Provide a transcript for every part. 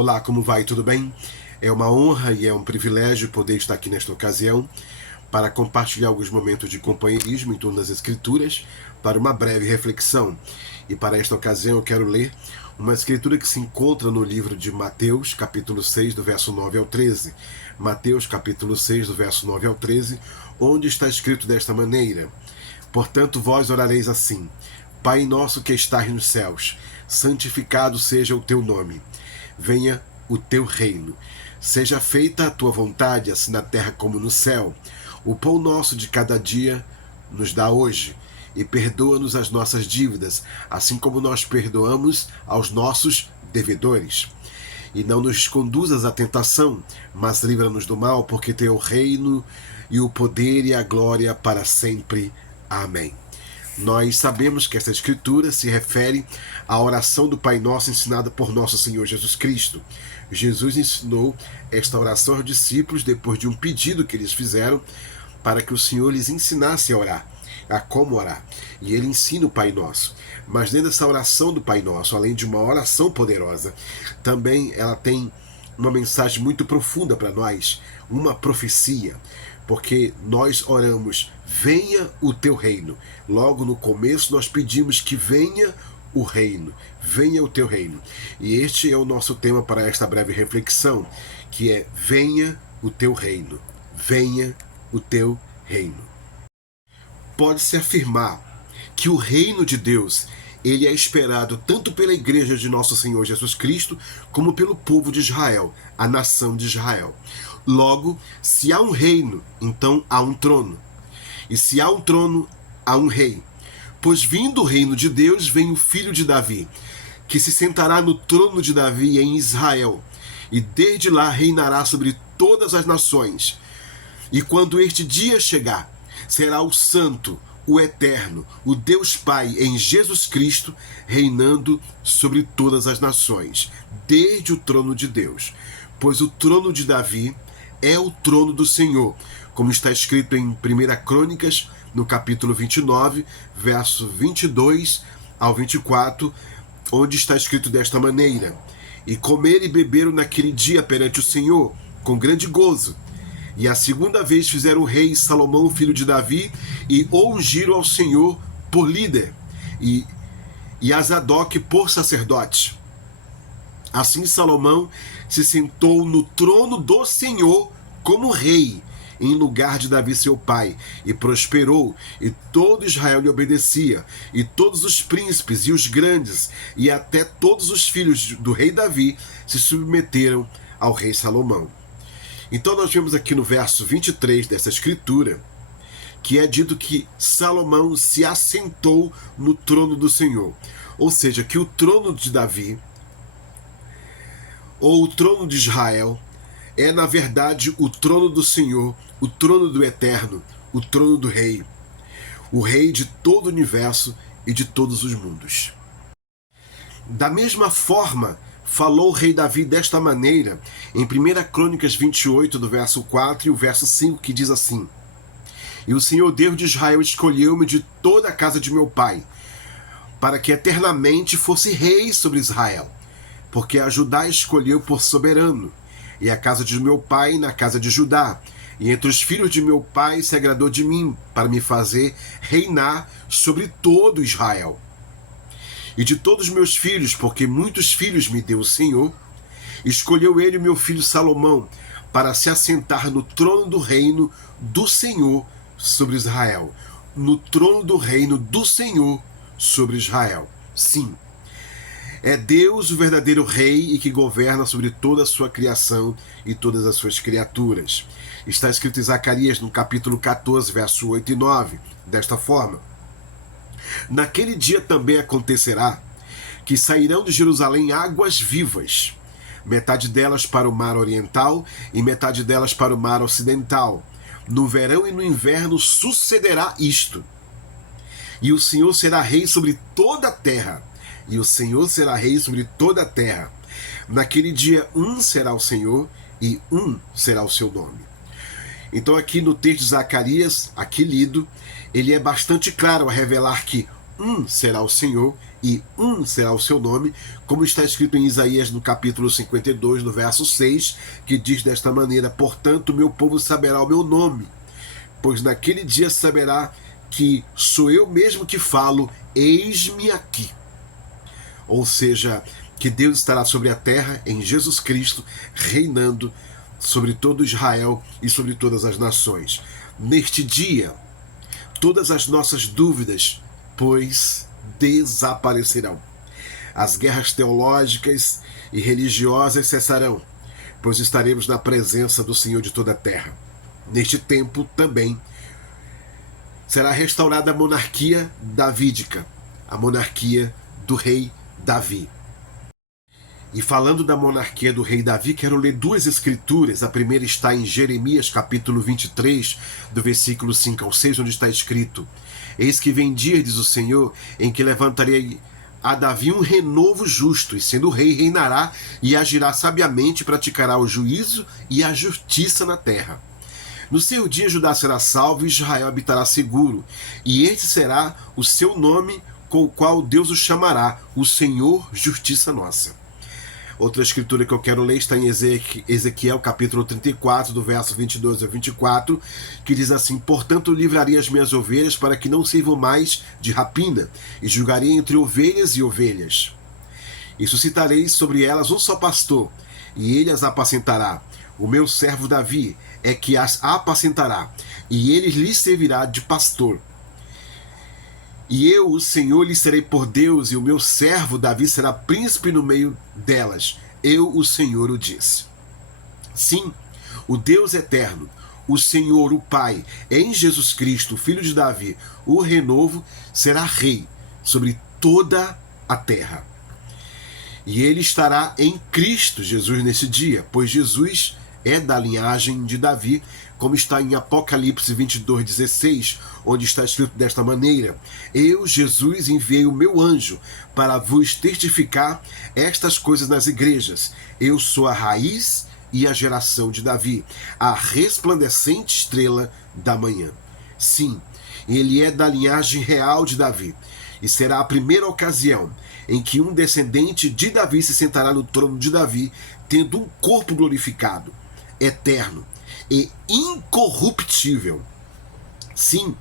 Olá, como vai? Tudo bem? É uma honra e é um privilégio poder estar aqui nesta ocasião para compartilhar alguns momentos de companheirismo em torno das Escrituras para uma breve reflexão. E para esta ocasião eu quero ler uma escritura que se encontra no livro de Mateus, capítulo 6, do verso 9 ao 13. Mateus, capítulo 6, do verso 9 ao 13, onde está escrito desta maneira: Portanto, vós orareis assim: Pai nosso que estás nos céus, santificado seja o teu nome. Venha o teu reino. Seja feita a tua vontade, assim na terra como no céu. O pão nosso de cada dia nos dá hoje. E perdoa-nos as nossas dívidas, assim como nós perdoamos aos nossos devedores. E não nos conduzas à tentação, mas livra-nos do mal, porque teu o reino e o poder e a glória para sempre. Amém. Nós sabemos que essa escritura se refere à oração do Pai Nosso ensinada por nosso Senhor Jesus Cristo. Jesus ensinou esta oração aos discípulos depois de um pedido que eles fizeram para que o Senhor lhes ensinasse a orar, a como orar. E ele ensina o Pai Nosso. Mas dentro dessa oração do Pai Nosso, além de uma oração poderosa, também ela tem uma mensagem muito profunda para nós, uma profecia, porque nós oramos: venha o teu reino. Logo no começo nós pedimos que venha o reino, venha o teu reino. E este é o nosso tema para esta breve reflexão, que é: venha o teu reino, venha o teu reino. Pode-se afirmar que o reino de Deus, ele é esperado tanto pela igreja de nosso Senhor Jesus Cristo, como pelo povo de Israel, a nação de Israel. Logo, se há um reino, então há um trono. E se há um trono, há um rei. Pois vindo o reino de Deus, vem o filho de Davi, que se sentará no trono de Davi em Israel, e desde lá reinará sobre todas as nações. E quando este dia chegar, será o Santo, o Eterno, o Deus Pai em Jesus Cristo, reinando sobre todas as nações, desde o trono de Deus. Pois o trono de Davi é o trono do Senhor, como está escrito em 1 Crônicas, no capítulo 29, verso 22 ao 24, onde está escrito desta maneira: E comeram e beberam naquele dia perante o Senhor, com grande gozo. E a segunda vez fizeram o rei Salomão, filho de Davi, e o ungiram ao Senhor por líder, e a Zadok por sacerdote. Assim Salomão se sentou no trono do Senhor como rei, em lugar de Davi seu pai, e prosperou, e todo Israel lhe obedecia, e todos os príncipes e os grandes, e até todos os filhos do rei Davi se submeteram ao rei Salomão. Então nós vemos aqui no verso 23 dessa escritura, que é dito que Salomão se assentou no trono do Senhor. Ou seja, que o trono de Davi, ou o trono de Israel, é na verdade o trono do Senhor, o trono do Eterno, o trono do Rei, o Rei de todo o universo e de todos os mundos. Da mesma forma, falou o rei Davi desta maneira em 1 Crônicas 28, do verso 4 e o verso 5, que diz assim: E o Senhor Deus de Israel escolheu-me de toda a casa de meu pai, para que eternamente fosse rei sobre Israel, porque a Judá escolheu por soberano, e a casa de meu pai na casa de Judá, e entre os filhos de meu pai se agradou de mim, para me fazer reinar sobre todo Israel. E de todos meus filhos, porque muitos filhos me deu o Senhor, escolheu ele meu filho Salomão, para se assentar no trono do reino do Senhor sobre Israel. No trono do reino do Senhor sobre Israel. Sim, é Deus o verdadeiro rei e que governa sobre toda a sua criação e todas as suas criaturas. Está escrito em Zacarias, no capítulo 14, verso 8 e 9, desta forma: Naquele dia também acontecerá que sairão de Jerusalém águas vivas, metade delas para o mar oriental e metade delas para o mar ocidental. No verão e no inverno sucederá isto. E o Senhor será rei sobre toda a terra. E o Senhor será rei sobre toda a terra. Naquele dia um será o Senhor e um será o seu nome. Então aqui no texto de Zacarias, aqui lido, ele é bastante claro a revelar que um será o Senhor e um será o seu nome, como está escrito em Isaías no capítulo 52, no verso 6, que diz desta maneira: portanto, meu povo saberá o meu nome, pois naquele dia saberá que sou eu mesmo que falo, eis-me aqui. Ou seja, que Deus estará sobre a terra em Jesus Cristo, reinando sobre todo Israel e sobre todas as nações. Neste dia, todas as nossas dúvidas, pois, desaparecerão. As guerras teológicas e religiosas cessarão, pois estaremos na presença do Senhor de toda a terra. Neste tempo também será restaurada a monarquia davídica, a monarquia do rei Davi. E falando da monarquia do rei Davi, quero ler duas escrituras. A primeira está em Jeremias, capítulo 23, do versículo 5 ao 6, onde está escrito: eis que vem dia, diz o Senhor, em que levantarei a Davi um renovo justo, e sendo rei reinará e agirá sabiamente, praticará o juízo e a justiça na terra. No seu dia Judá será salvo e Israel habitará seguro, e este será o seu nome com o qual Deus o chamará, o Senhor Justiça Nossa. Outra escritura que eu quero ler está em Ezequiel, capítulo 34, do verso 22 a 24, que diz assim: portanto, livrarei as minhas ovelhas para que não sirvam mais de rapina, e julgarei entre ovelhas e ovelhas. E suscitarei sobre elas um só pastor, e ele as apacentará. O meu servo Davi é que as apacentará, e ele lhes servirá de pastor. E eu, o Senhor, lhe serei por Deus, e o meu servo Davi será príncipe no meio delas. Eu, o Senhor, o disse. Sim, o Deus eterno, o Senhor, o Pai, em Jesus Cristo, filho de Davi, o renovo, será rei sobre toda a terra. E ele estará em Cristo Jesus nesse dia, pois Jesus é da linhagem de Davi, como está em Apocalipse 22:16, onde está escrito desta maneira: eu, Jesus, enviei o meu anjo para vos testificar estas coisas nas igrejas. Eu sou a raiz e a geração de Davi, a resplandecente estrela da manhã. Sim, ele é da linhagem real de Davi, e será a primeira ocasião em que um descendente de Davi se sentará no trono de Davi, tendo um corpo glorificado, eterno e incorruptível. Sim,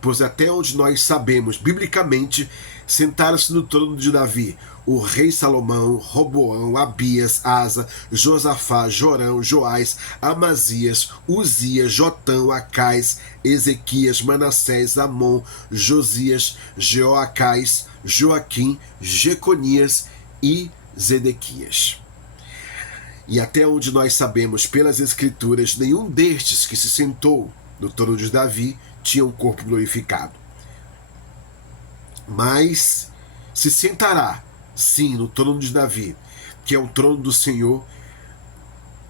pois até onde nós sabemos, biblicamente, sentaram-se no trono de Davi o rei Salomão, Roboão, Abias, Asa, Josafá, Jorão, Joás, Amazias, Uzias, Jotão, Acais, Ezequias, Manassés, Amon, Josias, Jeoacás, Joaquim, Jeconias e Zedequias. E até onde nós sabemos pelas escrituras, nenhum destes que se sentou no trono de Davi tinha um corpo glorificado. Mas se sentará, sim, no trono de Davi, que é o trono do Senhor,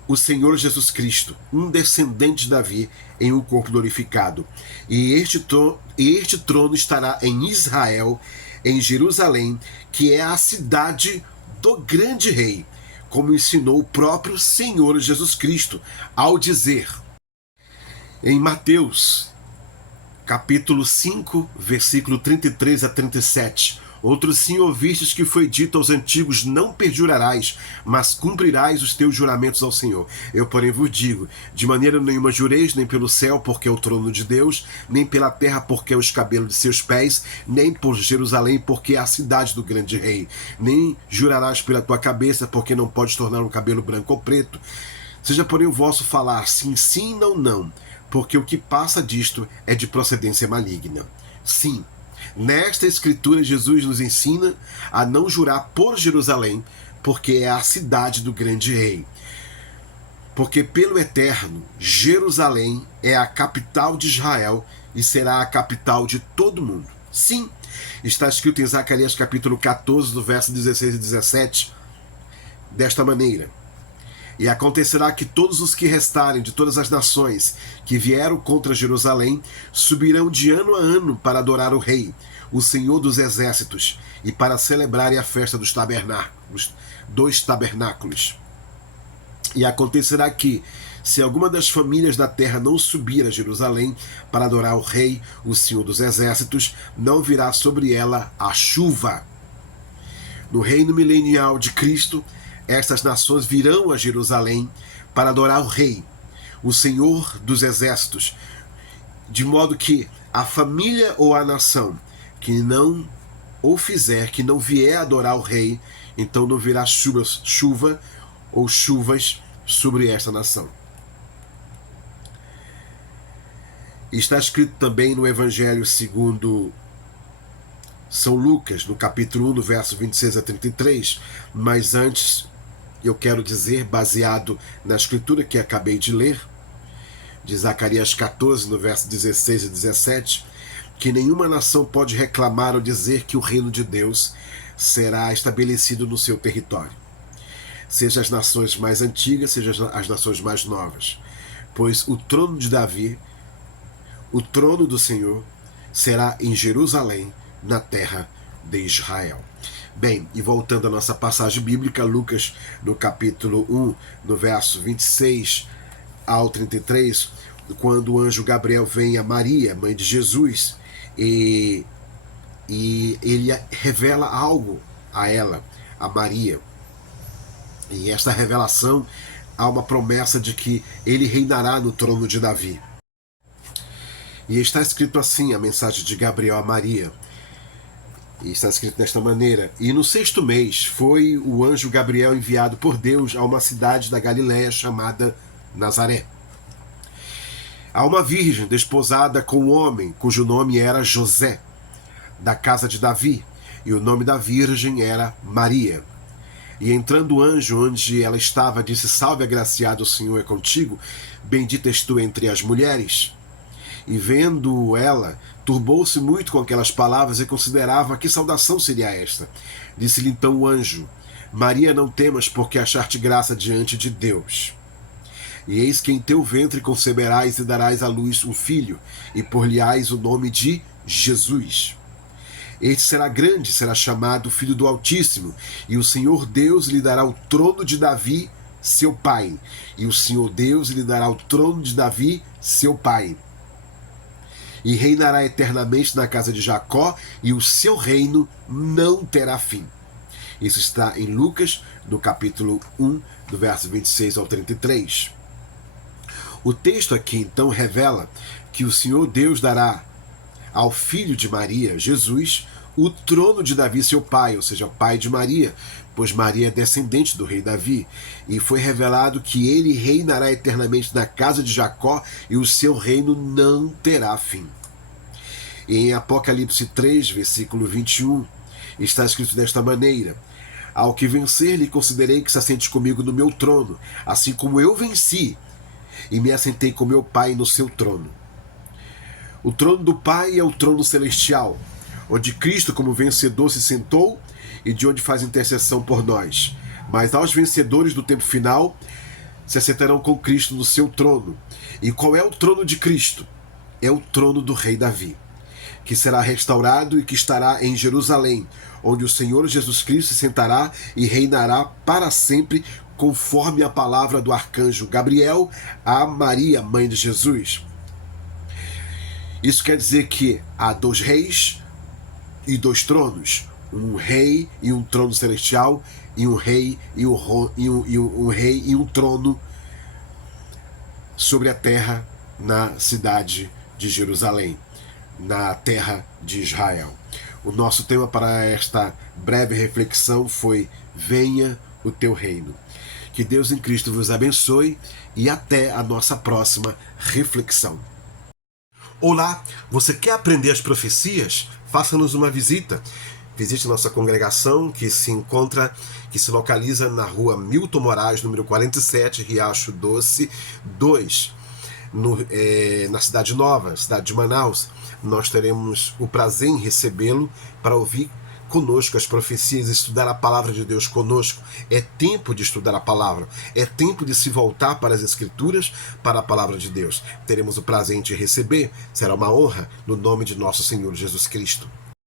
o Senhor Jesus Cristo, um descendente de Davi, em um corpo glorificado. E este trono estará em Israel, em Jerusalém, que é a cidade do grande rei, como ensinou o próprio Senhor Jesus Cristo, ao dizer em Mateus, capítulo 5, versículo 33 a 37, outro sim ouvistes que foi dito aos antigos: não perjurarás, mas cumprirás os teus juramentos ao Senhor. Eu, porém, vos digo: de maneira nenhuma jureis, nem pelo céu, porque é o trono de Deus, nem pela terra, porque é o escabelo de seus pés, nem por Jerusalém, porque é a cidade do grande rei. Nem jurarás pela tua cabeça, porque não podes tornar um cabelo branco ou preto. Seja, porém, o vosso falar sim, sim, não, não, porque o que passa disto é de procedência maligna. Sim, nesta escritura Jesus nos ensina a não jurar por Jerusalém, porque é a cidade do grande rei. Porque pelo eterno, Jerusalém é a capital de Israel e será a capital de todo mundo. Sim, está escrito em Zacarias capítulo 14, do verso 16 e 17, desta maneira: e acontecerá que todos os que restarem de todas as nações que vieram contra Jerusalém subirão de ano a ano para adorar o Rei, o Senhor dos Exércitos, e para celebrarem a festa dos tabernáculos. E acontecerá que, se alguma das famílias da terra não subir a Jerusalém para adorar o Rei, o Senhor dos Exércitos, não virá sobre ela a chuva. No reino milenial de Cristo, estas nações virão a Jerusalém para adorar o Rei, o Senhor dos Exércitos, de modo que a família ou a nação que não ou fizer, que não vier adorar o Rei, então não virá chuva ou chuvas sobre esta nação. Está escrito também no Evangelho segundo São Lucas, no capítulo 1, no verso 26 a 33, mas antes eu quero dizer, baseado na escritura que acabei de ler, de Zacarias 14, no verso 16 e 17, que nenhuma nação pode reclamar ou dizer que o reino de Deus será estabelecido no seu território, seja as nações mais antigas, seja as nações mais novas, pois o trono de Davi, o trono do Senhor, será em Jerusalém, na terra de Israel. Bem, e voltando à nossa passagem bíblica, Lucas, no capítulo 1, no verso 26 ao 33, quando o anjo Gabriel vem a Maria, mãe de Jesus, e ele revela algo a ela, a Maria. E esta revelação, há uma promessa de que ele reinará no trono de Davi. E está escrito assim, a mensagem de Gabriel a Maria. E está escrito desta maneira: e no 6º mês foi o anjo Gabriel enviado por Deus a uma cidade da Galiléia chamada Nazaré, a uma virgem desposada com um homem cujo nome era José, da casa de Davi, e o nome da virgem era Maria. E entrando o anjo onde ela estava, disse: salve, agraciado, o Senhor é contigo, bendita és tu entre as mulheres. E vendo ela, turbou-se muito com aquelas palavras e considerava que saudação seria esta. Disse-lhe então o anjo: Maria, não temas, porque achaste graça diante de Deus. E eis que em teu ventre conceberás e darás à luz um filho, e por-lhe-ás o nome de Jesus. Este será grande, será chamado Filho do Altíssimo, e o Senhor Deus lhe dará o trono de Davi, seu pai. E o Senhor Deus lhe dará o trono de Davi, seu pai. E reinará eternamente na casa de Jacó, e o seu reino não terá fim. Isso está em Lucas, no capítulo 1, do verso 26 ao 33. O texto aqui, então, revela que o Senhor Deus dará ao filho de Maria, Jesus, o trono de Davi, seu pai, ou seja, o pai de Maria, pois Maria é descendente do rei Davi, e foi revelado que ele reinará eternamente na casa de Jacó, e o seu reino não terá fim. E em Apocalipse 3, versículo 21, está escrito desta maneira: ao que vencer, lhe considerei que se assente comigo no meu trono, assim como eu venci, e me assentei com meu Pai no seu trono. O trono do Pai é o trono celestial, onde Cristo, como vencedor, se sentou e de onde faz intercessão por nós. Mas aos vencedores do tempo final se assentarão com Cristo no seu trono. E qual é o trono de Cristo? É o trono do rei Davi, que será restaurado e que estará em Jerusalém, onde o Senhor Jesus Cristo se sentará e reinará para sempre, conforme a palavra do arcanjo Gabriel a Maria, mãe de Jesus. Isso quer dizer que há 2 reis e 2 tronos, um rei e um trono celestial, e um rei e um trono sobre a terra na cidade de Jerusalém, na terra de Israel. O nosso tema para esta breve reflexão foi: venha o teu reino. Que Deus em Cristo vos abençoe e até a nossa próxima reflexão. Olá, você quer aprender as profecias? Faça-nos uma visita. Visite nossa congregação que se localiza na rua Milton Moraes, número 47, Riacho Doce 2, na Cidade Nova, cidade de Manaus. Nós teremos o prazer em recebê-lo para ouvir conosco as profecias, estudar a palavra de Deus conosco. É tempo de estudar a palavra, é tempo de se voltar para as Escrituras, para a palavra de Deus. Teremos o prazer em te receber, será uma honra, no nome de nosso Senhor Jesus Cristo.